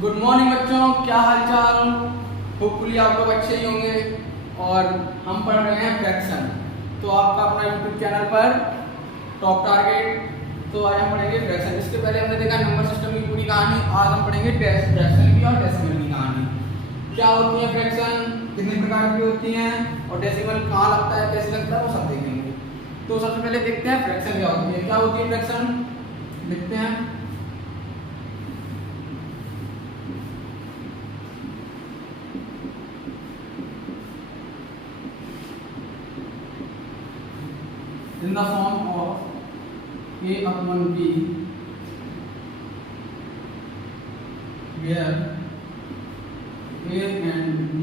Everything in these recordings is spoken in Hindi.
गुड मॉर्निंग बच्चों, क्या हाल चाल। होपफुली आप लोग अच्छे ही होंगे। और हम पढ़ रहे हैं फ्रैक्शन। तो आपका अपना यूट्यूब चैनल पर टॉप टारगेट। तो आज हम पढ़ेंगे फ्रैक्शन। इसके पहले हमने देखा नंबर सिस्टम की पूरी कहानी। आज हम पढ़ेंगे फ्रैक्शन की और डेसिमल की कहानी। क्या होती है फ्रैक्शन, कितने प्रकार की होती हैं और डेसिमल कहाँ लगता है, कैसे लगता है, वो सब देखेंगे। तो सबसे पहले देखते हैं फ्रैक्शन क्या होती है। क्या होती है फ्रैक्शन, देखते हैं। In the form of a upon b, where a and b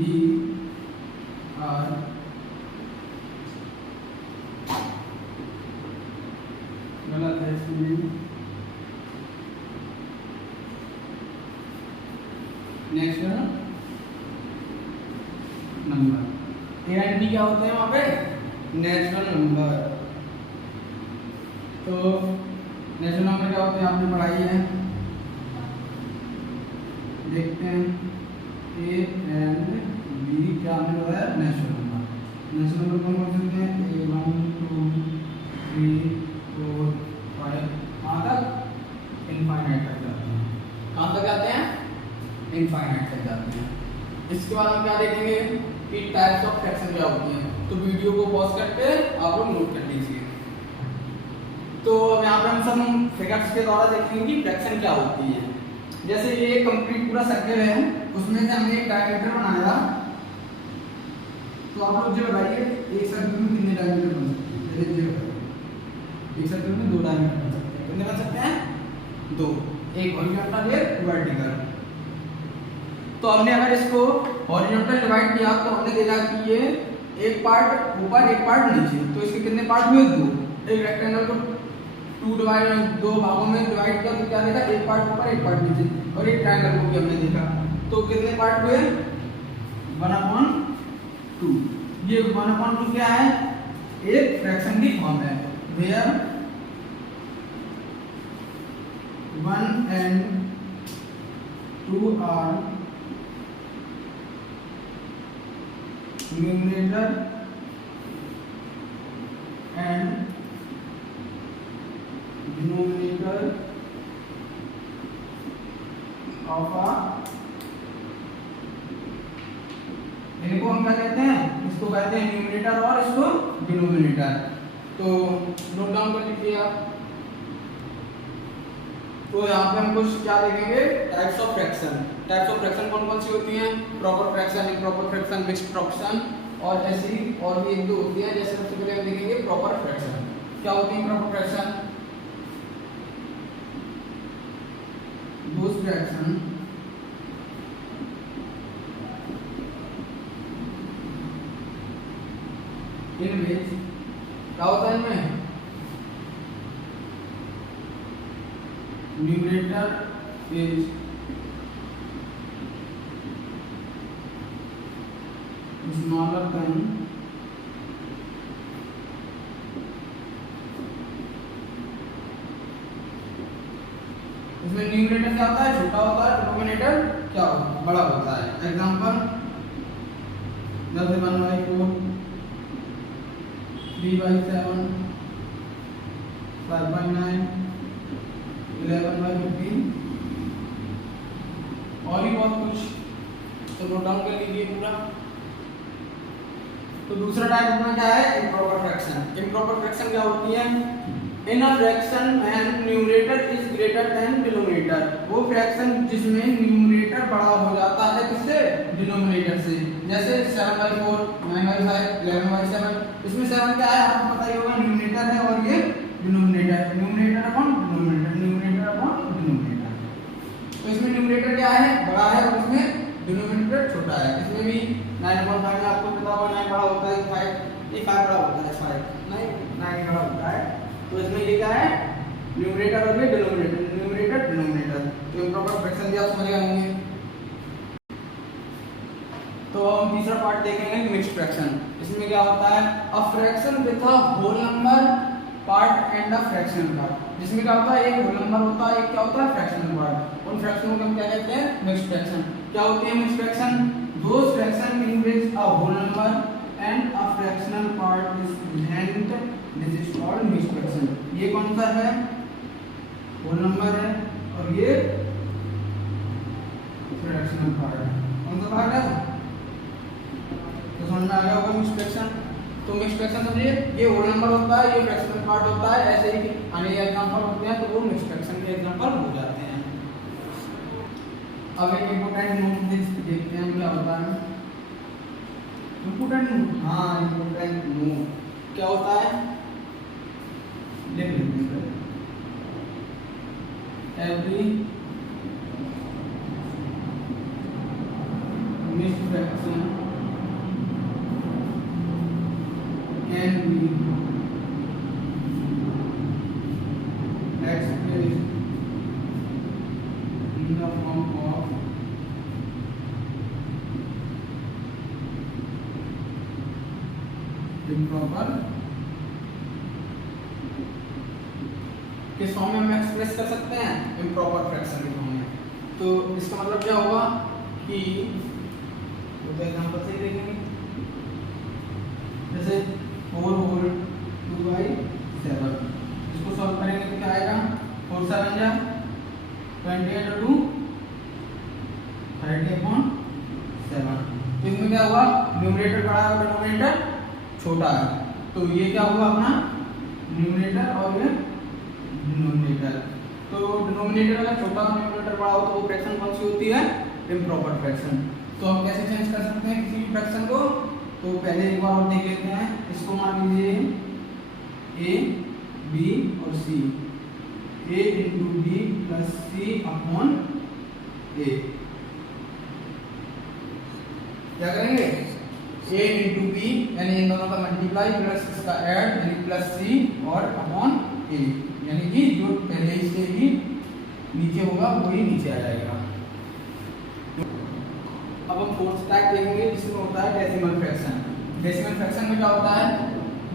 are गलत है इसमें। Next number A and B क्या होते हैं वहां पे, नेचुरल नंबर। तो नेचुरल नंबर क्या होते हैं आपने पढ़ाई है, देखते हैं। ए एंड बी क्या आपने बताया, नेचुरल नंबर। नेचुरल नंबर कौन कौन से होते हैं, ए 1 2 3 4 5, कहाँ तक, इनफाइनाइट तक जाते हैं। कहाँ तक जाते हैं, इनफाइनाइट तक जाते हैं। इसके बाद हम क्या देखेंगे कि टाइप्स ऑफ फ्रैक्शन क्या होती हैं। तो वीडियो को पॉज करके आप लोग नोट कर लीजिए। तो अब यहाँ पे हम सब फिगर्स के द्वारा देखेंगे कि फ्रैक्शन क्या होती है। जैसे ये कंप्लीट पूरा सर्कल है, उसमें से हमने एक डायमीटर बनाया। तो आप लोग जो बताइए एक सर्कल में कितने डायमीटर बन सकते हैं। जैसे जो एक सर्कल में 2 डायमीटर बन सकते हैं। कितने बन सकते हैं, 2। एक हॉरिजॉन्टल, एक वर्टिकल। तो हमने अगर इसको हॉरिजॉन्टल डिवाइड किया तो हमने देखा कि ये एक पार्ट ऊपर एक पार्ट नीचे। तो इसके कितने पार्ट हुए, 2। एक रेक्टेंगल को 2 भागों में डिवाइड किया तो क्या देखा, एक पार्ट ऊपर एक पार्ट नीचे। और एक ट्रायंगल को भी हमने देखा तो कितने पार्ट हुए, 1/2। ये 1/2 क्या है, एक फ्रैक्शन की फॉर्म है। Where 1 and 2 are numerator and denominator of a, इनको हम क्या कहते हैं, इसको कहते हैं न्यूमरेटर और इसको डिनोमिनेटर। तो नोट डाउन कर लीजिए आप। तो यहाँ पे हम कुछ क्या देखेंगे, types of fraction. Types of fraction कौन कौन सी होती हैं, proper fraction, improper fraction, mixed fraction और ऐसी और भी 1-2 होती हैं। जैसे सबसे पहले हम देखेंगे प्रॉपर फ्रैक्शन। क्या होती है proper fraction, those fraction in which क्या होता है इनमें, numerator is smaller than इसमें न्यूमरेटर क्या होता है, छोटा होता है। डिनोमिनेटर क्या होता है, बड़ा होता है। एग्जांपल जैसे 1/4, 3/7, 5/9, 11/15 और भी बहुत कुछ। तो नोट डाउन कर लीजिए पूरा। तो दूसरा टाइप अपना क्या है, इम्प्रॉपर फ्रैक्शन। इम्प्रॉपर फ्रैक्शन क्या होती है, in a fraction when numerator is greater than denominator. वो फ्रैक्शन जिसमें न्यूमरेटर बड़ा हो जाता है किससे, डिनोमिनेटर से। जैसे 7/4, 9/5, 11/7। इसमें 7 क्या है आपको पता ही होगा, न्यूमरेटर है और ये denominator. Numerator upon denominator, numerator upon denominator. तो इसमें न्यूमरेटर क्या है, बड़ा है और इसमें डिनोमिनेटर छोटा है। इसमें भी 9/5 में आपको पता होगा 9 बड़ा होता है, 5 बड़ा होता है, 9 बड़ा होता है। तो इसमें ये क्या है, न्यूमरेटर और ये डिनोमिनेटर, न्यूमरेटर डिनोमिनेटर। तो इम्प्रॉपर फ्रैक्शन भी आप समझ गए होंगे। तो हम तीसरा पार्ट देखेंगे मिक्स्ड फ्रैक्शन। इसमें क्या होता है, a fraction with a whole number part and the fractional part, जिसमें क्या होता है एक होल नंबर होता है, एक क्या होता है फ्रैक्शनल पार्ट। उन फ्रैक्शनों को हम क्या कहते हैं? Mixed fraction. क्या होती है mixed fraction? Those fraction in which a whole number and a fractional part is present, this is called mixed fraction. ये कौन सा है? होल नंबर है और ये फ्रैक्शनल पार्ट है। कौन सा पार्ट है? तो समझ में आ गया होगा मिक्स्ड फ्रैक्शन। तो मिक्स्ड फ्रैक्शन समझिए, ये होल नंबर होता है, ये फ्रैक्शनल पार्ट होता है, ऐसे ही अन्य एग्जांपल होते हैं तो वो मिक्स्ड फ्रैक्शन के एग्जांपल हो जाते हैं। अब एक इंपॉर्टेंट नोट देखते हैं क्या होता है। इंपॉर्टेंट नोट, हाँ इंपॉर्टेंट नोट क्या होता है? लिख लीजिए, every mixed fraction can be expressed in the form of improper, किस फॉर्म में हम एक्सप्रेस कर सकते हैं? इम्प्रॉपर फ्रैक्शन के फॉर्म में। तो इसका मतलब क्या होगा कि तो एग्जांपल से देखेंगे, जैसे 4 होल 2/7, इसको सॉल्व करेंगे तो क्या आएगा? 4 7 जा 28 और 2 30/7। तो इसमें क्या हुआ? न्यूमरेटर बड़ा है, डिनोमिनेटर छोटा है, तो ये क्या हुआ अपना न्यूमरेटर और ये डिनोमिनेटर। तो डिनोमिनेटर अगर छोटा न्यूमरेटर बड़ा हो तो वो फ्रैक्शन कौन सी होती है? Improper fraction. तो हम कैसे चेंज कर सकते हैं किसी भी फ्रैक्शन को? तो पहले एक बार और देख लेते हैं। इसको मान लीजिए a, b और c, a into B plus C upon a। क्या करेंगे? a इंटू बी यानी इन दोनों का मल्टीप्लाई प्लस इसका ऐड यानी प्लस सी और अपॉन a, यानी कि जो पहले से ही नीचे होगा वही नीचे आ जाएगा। अब हम फोर्थ टाइप देखेंगे जिसमें होता है डेसिमल फ्रैक्शन। डेसिमल फ्रैक्शन में क्या होता है?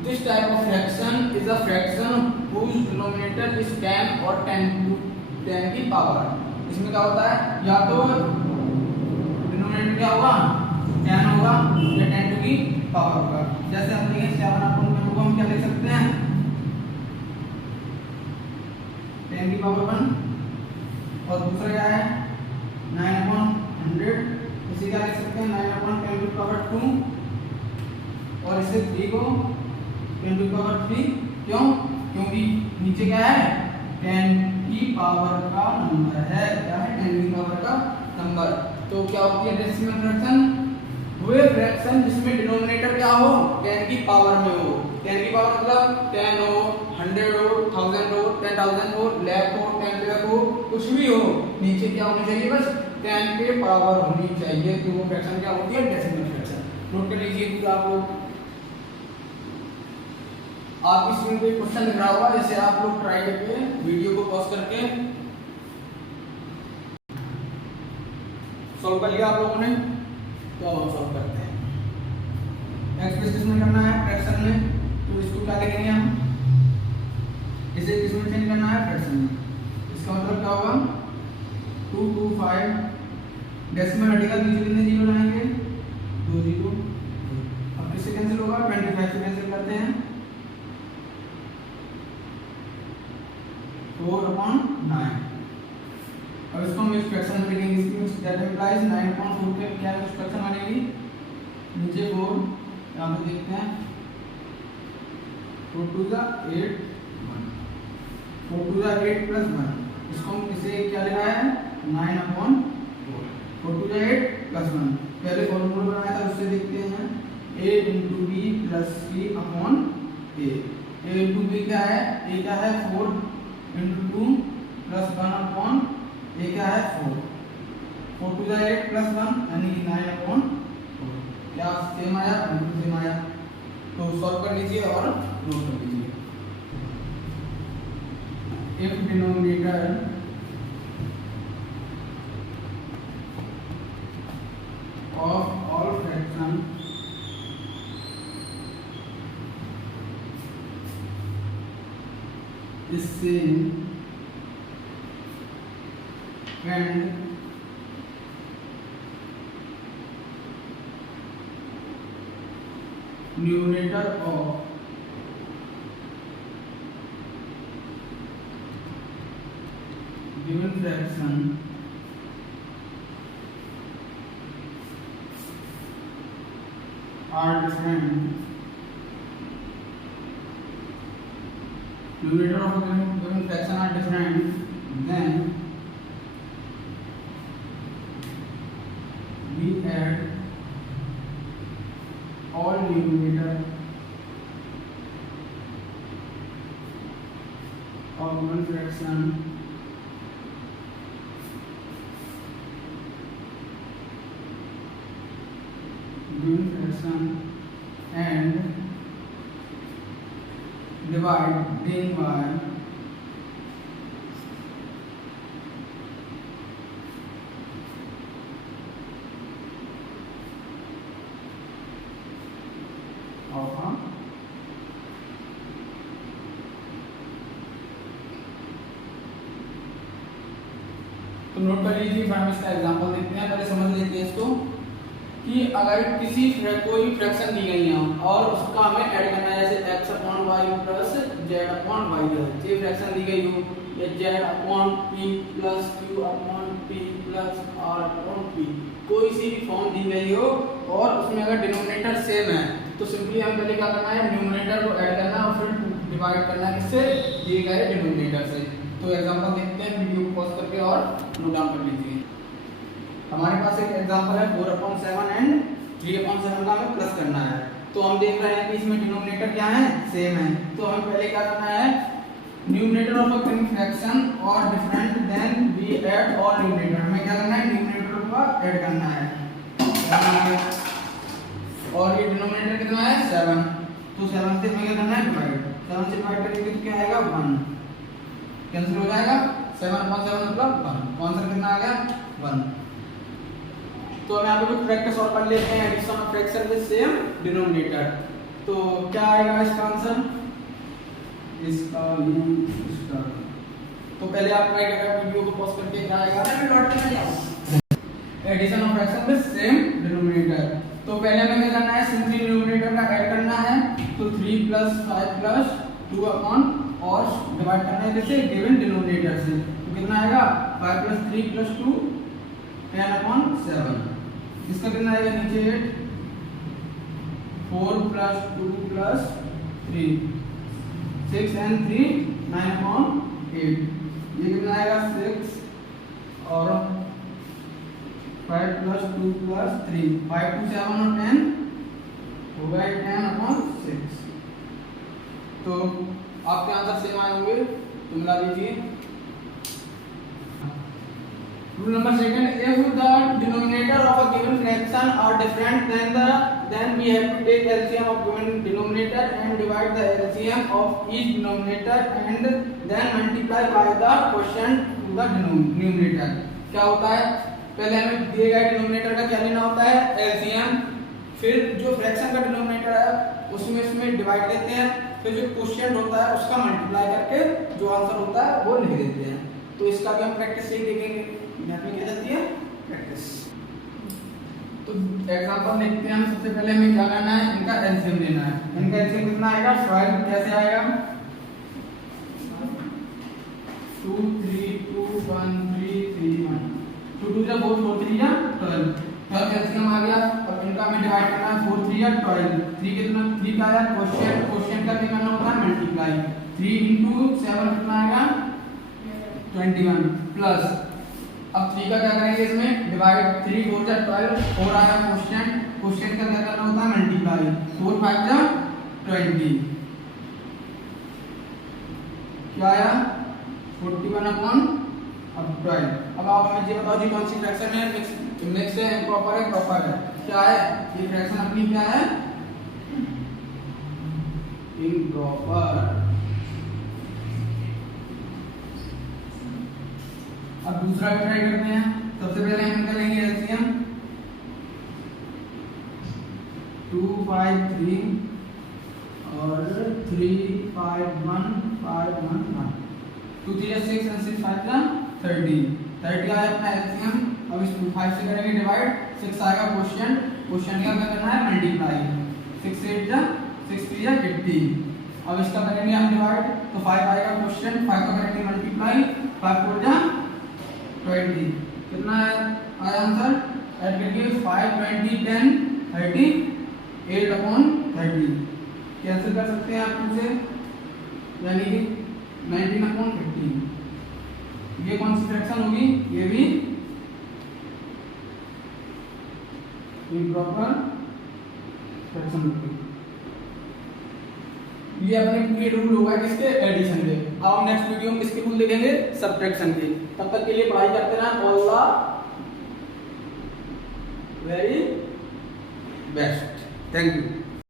This type of fraction is a fraction whose denominator is 10 और 10 की पावर। इसमें क्या होता है? या तो डिनोमिनेटर क्या होगा? 10 होगा या 10 की पावर होगा। जैसे हम लिखेंगे 7/10 को हम क्या लिख सकते हैं? 10 की पावर 1। और दूसरा क्या है? 9/100, इसे क्या लिख सकते हैं? 9/10 की पावर 2। और इसे 3 को 10 की पावर 3। क्यों? क्योंकि नीचे क्या है? 10 की पावर का नंबर है। क्या है? 10 की पावर का नंबर। तो क्या होती है डेसिमल फ्रैक्शन? वो फ्रैक्शन जिसमें डिनोमिनेटर क्या हो? 10 की पावर में हो। 10 की पावर मतलब 10 हो, 100 हो, 1000 हो, 10,000 हो, लाख हो, 10 लाख हो, कुछ भी हो, नीचे क्या होनी चाहिए? बस 10 पे पावर होनी चाहिए। तो वो फ्रैक्शन क्या होती है? Decimal fraction. नोट कर लीजिए आप लोग। आप इसमें कोई क्वेश्चन दिख रहा होगा, जैसे आप लोग ट्राई करके वीडियो को पॉज करके सॉल्व कर लिया आप लोगों ने, तो अब हम सॉल्व करते हैं। एक्सप्रेस में करना है फ्रैक्शन में, तो इसको क्या लिखेंगे हम? इसे किसमें चेंज करना है? फ्रैक्शन में। इसका मतलब क्या होगा? 225 डेसिमल हटेगा, नीचे कितने जीरो लाएंगे? 2 जीरो। अब किससे कैंसिल होगा? 25 से कैंसिल करते हैं, 4/9। अब इसको हम फ्रैक्शन में लिखेंगे। इसकी मिक्स दैट इंप्लाइज 9/4 के क्या मिक्स फ्रैक्शन बनेगी? नीचे 4, यहाँ पे देखते हैं 4 2 जा 8 1, 4 2 जा 8 प्लस 1। इसको हम इसे क्या लिखा है? 9/4, 4 2 जा 8 प्लस 1। पहले फॉर्मूला बनाया था उससे देखते हैं। a into B plus C upon a। a into B क्या है? a क्या है? 4 इंटू 2 प्लस 1/, a क्या है? 4। 4 2 जा 8 प्लस 1 यानी 9/4। क्या सेम आया? बिल्कुल सेम आया। तो सॉल्व कर लीजिए और नोट कर लीजिए। If denominator of all fraction is same and numerator of given fraction are different. Numerator of a given fraction are different, then we add all numerator of one fraction and dividing by of तो नोट कर लीजिए। फिर हम इसका एग्जांपल देखते हैं। पहले समझ लेते हैं इसको कि अगर किसी कोई फ्रैक्शन दी गई है और उसका हमें ऐड करना है, जैसे x upon y plus z upon y है, ये फ्रैक्शन दी गई हो, या z upon p plus q upon p plus r upon p, कोई सी भी फॉर्म दी गई हो और उसमें अगर डिनोमिनेटर सेम है तो सिंपली हम पहले क्या करना है, न्यूमरेटर को ऐड करना है और फिर डिवाइड करना है किससे, दिए गए डिनोमिनेटर से। तो एग्जांपल देखते हैं, वीडियो को पॉज करके और नोट डाउन कर लीजिए। हमारे पास एक एग्जांपल है 4/7 एंड 3/7 का हमें प्लस करना है। तो हम देख रहे हैं कि इसमें डिनोमिनेटर क्या है, सेम है। तो हमें पहले क्या करना है, numerator of a given fraction और different then we add all numerator. हमें क्या करना है, न्यूमरेटर को ऐड करना है और ये डिनोमिनेटर कितना है 7। तो 7 से हमें क्या करना है, डिवाइड। 7 से डिवाइड करेंगे तो क्या आएगा 1, कैंसिल हो जाएगा। 7/7 मतलब 1, आंसर कितना आ गया 1। तो हम यहाँ पे कुछ प्रैक्टिस और कर लेते हैं, addition of fraction with same denominator. तो क्या आएगा इसका आंसर, इसका तो पहले आप ट्राई करें, वीडियो को पॉज करके क्या आएगा, addition of fraction with same denominator. तो पहले हमें क्या करना है, सिंपली डिनोमिनेटर का ऐड करना है। तो 3 + 5 + 2 अपॉन और डिवाइड करना है जैसे गिवन डिनोमिनेटर से। तो कितना आएगा 5 + 3 + 2 10/7। इसका कितना आएगा नीचे 8, 4 + 2 + 3 6 and 3 9/8। ये कितना आएगा 6 और 5 + 2 + 3 5 2 7 और 10 होगा 10/6। तो आपके आंसर सेम आए होंगे, तो मिला लीजिए। Rule number 2, if the denominator of a given fraction are different, then we have to take LCM of given denominator and divide the LCM of each denominator and then multiply by the quotient to the numerator। क्या होता है, पहले हमें दिए गए डिनोमिनेटर का क्या लेना होता है, LCM, फिर जो फ्रैक्शन का डिनोमिनेटर है उसमें डिवाइड देते हैं, फिर जो क्वोशिएंट होता है उसका मल्टीप्लाई करके जो आंसर होता है वो लिख देते हैं। तो इसका भी हम प्रैक्टिस से ही देखेंगे, यहाँ पे क्या जाती है प्रैक्टिस। तो एग्जांपल देखते हैं हम। सबसे पहले हमें क्या करना है, इनका एलसीएम लेना है। इनका एलसीएम कितना आएगा 12, कैसे आएगा 2 3 2 1 3 3 1 2 2 जा 4 4 3 जा 12। अब एलसीएम आ गया। अब इनका हमें डिवाइड करना है, 4 3 या 12। 3 कितना, 3 का आया क्वोशिएंट का क्या करना होता है, मल्टीप्लाई। 3 × 7 कितना आएगा 21 प्लस, अब 3 का क्या करेंगे इसमें डिवाइड, 3 4 जा 12, 4 आया क्वोशिएंट का क्या करना होता है मल्टीप्लाई, 4 5 जा 20, क्या आया 41/12। अब आप हमें ये बताओ जी कौन सी फ्रैक्शन है, मिक्स है, इम्प्रॉपर है, प्रॉपर है, क्या है ये फ्रैक्शन अपनी क्या है, इम्प्रॉपर। अब दूसरा भी ट्राई करते हैं। सबसे पहले हम करेंगे एलसीएम 2 5 3 और 3 5 1 5 1 1। 2 3 6 and 6 5 13 30 आया अपना एलसीएम। अब इस 5 से करेंगे डिवाइड, 6 आएगा क्वेश्चन का क्या करना है मल्टीप्लाई, 6 8 जा 6 3 जा 18। अब इसका करेंगे हम डिवाइड तो 5 आएगा क्वेश्चन, 5 का करेंगे मल्टीप्लाई, 5 4 जा 20। कितना आया आंसर ऐड करिए 5 20 10 30 8/30 कैंसिल कर सकते हैं आप इनसे, यानी कि 19/15। ये कौन सी फ्रैक्शन होगी, ये भी इम्प्रॉपर फ्रैक्शन होगी। ये अपने पूरे रूल होगा किसके एडिशन के। अब हम नेक्स्ट वीडियो में किसके रूल देखेंगे सब्ट्रैक्शन के। तब तक के लिए पढ़ाई करते रहना। All the very best, thank you.